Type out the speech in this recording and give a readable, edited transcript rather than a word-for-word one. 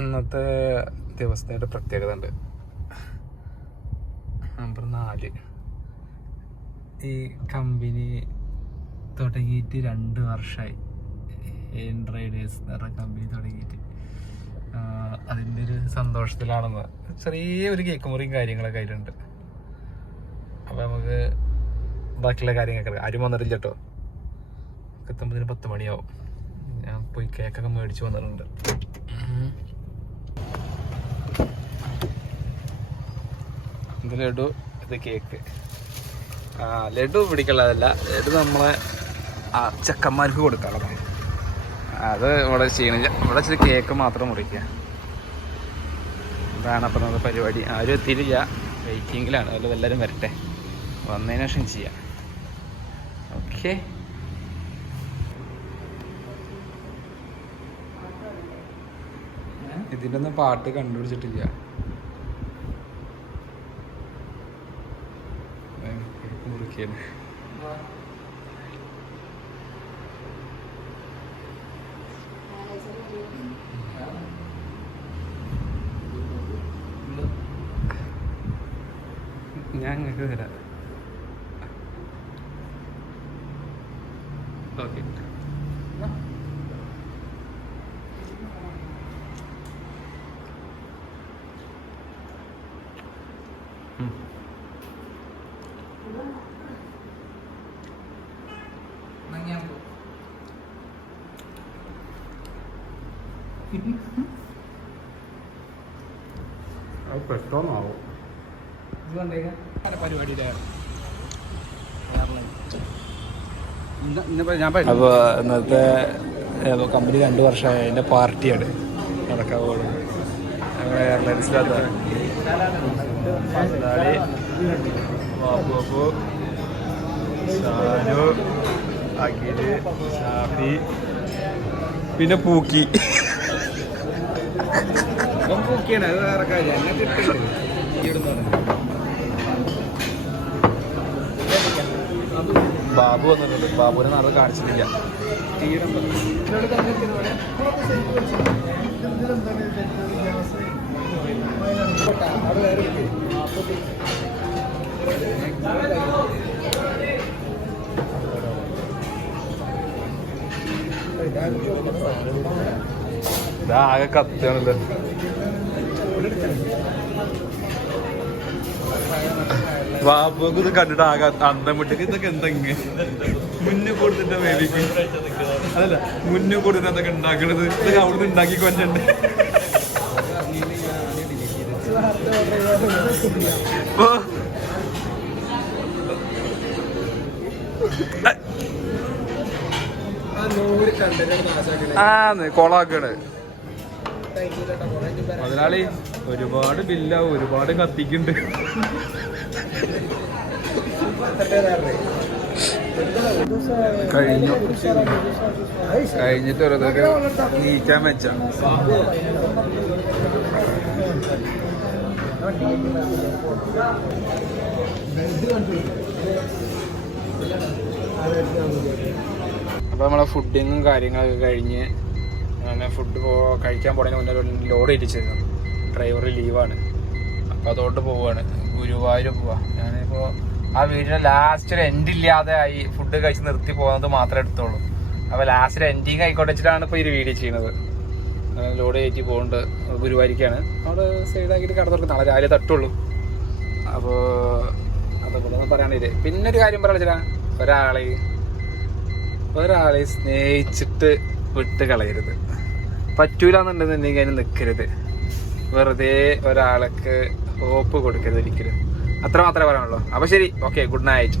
ഇന്നത്തെ ദിവസത്തെ പ്രത്യേകത ഉണ്ട്. നമ്പർ 4. ഈ കമ്പനി തുടങ്ങിയിട്ട് 2 വർഷമായി. റൈഡേഴ്സ് എന്ന് പറഞ്ഞ കമ്പനി തുടങ്ങിയിട്ട് അതിൻ്റെ ഒരു സന്തോഷത്തിലാണെന്ന്. ചെറിയൊരു കേക്ക് മുറിയും കാര്യങ്ങളൊക്കെ അതിലുണ്ട്. അപ്പോൾ നമുക്ക് ബാക്കിയുള്ള കാര്യങ്ങളൊക്കെ ആരും വന്നിട്ടില്ല കേട്ടോ. എത്തുമ്പോഴത്തേന് 10 മണിയാവും. ഞാൻ പോയി കേക്കൊക്കെ മേടിച്ച് വന്നിട്ടുണ്ട്. ഇത് ലഡു, ഇത് കേക്ക്. ലഡു പിടിക്കുള്ളതല്ല, ലഡു നമ്മളെ ചെക്കന്മാർക്ക് കൊടുക്കാനുള്ളതാണ്. അത് ഇവിടെ ചെയ്യണില്ല. ഇവിടെ ഇച്ചിരി കേക്ക് മാത്രം മുറിക്കുക. ഇതാണ് അപ്പം നമ്മുടെ പരിപാടി. ആരും എത്തിയിട്ടില്ല, വെയിറ്റിങ്ങിലാണ്. അതിൽ എല്ലാവരും വരട്ടെ, വന്നതിന് ശേഷം ചെയ്യാം. ഓക്കെ. ഇതിൻ്റെ ഒന്നും പാട്ട് കണ്ടുപിടിച്ചിട്ടില്ല. മുറിക്കാണ്. ഞാൻ നിങ്ങൾക്ക് തരാം. ഓക്കെ. അത് പെട്ടോന്നാവും. അപ്പോൾ ഇന്നത്തെ കമ്പനി 2 വർഷമായി. അതിൻ്റെ പാർട്ടിയാണ് നടക്കാൻ പോകുന്നത്. നമ്മുടെ എയർലൈൻസിലത് ബാബു, ഷാനു, അഖില്, ഷാഫി, പിന്നെ പൂക്കി. പൂക്കിയാണ്. അത് വേറെ കാര്യം. എന്നെ കിട്ടുന്നുണ്ട്. ബാബു വന്നിട്ടുണ്ട്. ബാബുവിനെ നാളെ കാണിച്ചിട്ടില്ല. ഇതാകെ കത്താണല്ലോ. ബാബുക്ക് ഇത് കണ്ടിട്ട് ആകെ അന്തം വിട്ടേക്ക്. ഇതൊക്കെ എന്തെങ്കിലും മുന്നേ കൊടുത്തിട്ട് വേവിക്കും. അതല്ല, മുന്നേ കൊടുത്തിട്ട് എന്തൊക്കെ ഉണ്ടാക്കണത്. ഇതൊക്കെ അവിടുന്ന് ഉണ്ടാക്കി കൊണ്ടുണ്ട്. കൊളാക്കണ് മുതലാളി. ഒരുപാട് ബില്ലാവും, ഒരുപാട് കത്തിക്കുന്നുണ്ട്. കഴിഞ്ഞിട്ട് ഓരോരുത്തർക്ക് നീക്കാൻ വെച്ച. അപ്പോൾ നമ്മളെ ഫുഡിങ്ങും കാര്യങ്ങളൊക്കെ കഴിഞ്ഞ് അങ്ങനെ ഫുഡ് കഴിക്കാൻ പോണതിന് മുന്നേ ലോഡ് ഇരിച്ചിരുന്നു. ഡ്രൈവർ ലീവാണ്. അപ്പോൾ അതുകൊണ്ട് പോവുകയാണ്. ഗുരുവായൂർ പോവാ. ഞാനിപ്പോൾ ആ വീടിൻ്റെ ലാസ്റ്റ് ഒരു എൻഡില്ലാതെ ആയി. ഫുഡ് കഴിച്ച് നിർത്തി പോകുന്നത് മാത്രമേ എടുത്തുള്ളൂ. അപ്പോൾ ലാസ്റ്റ് ഒരു എൻഡിങ് ആയിക്കോട്ടെ വെച്ചിട്ടാണ് ഇപ്പോൾ ഈ വീഡിയോ ചെയ്യുന്നത്. ലോഡ് കയറ്റി പോകുന്നുണ്ട്. ഗുരുവായൂരിക്കാണ്. അവിടെ സൈഡാക്കിയിട്ട് കട തുറക്കും. നാളെ രാവിലെ തട്ടുള്ളൂ. അപ്പോൾ അതുപോലെ ഒന്നും പറയാനില്ല. പിന്നെ ഒരു കാര്യം പറയാ, ഒരാളെ സ്നേഹിച്ചിട്ട് വിട്ട് കളയരുത്. പറ്റൂലെന്നുണ്ടെന്നുണ്ടെങ്കിൽ അതിന് നിൽക്കരുത്. വെറുതെ ഒരാൾക്ക് ഹോപ്പ് കൊടുക്കരുത് ഒരിക്കലും. അത്ര മാത്രമേ പറയാനുള്ളൂ. അപ്പോൾ ശരി, ഓക്കെ, ഗുഡ് നൈറ്റ്.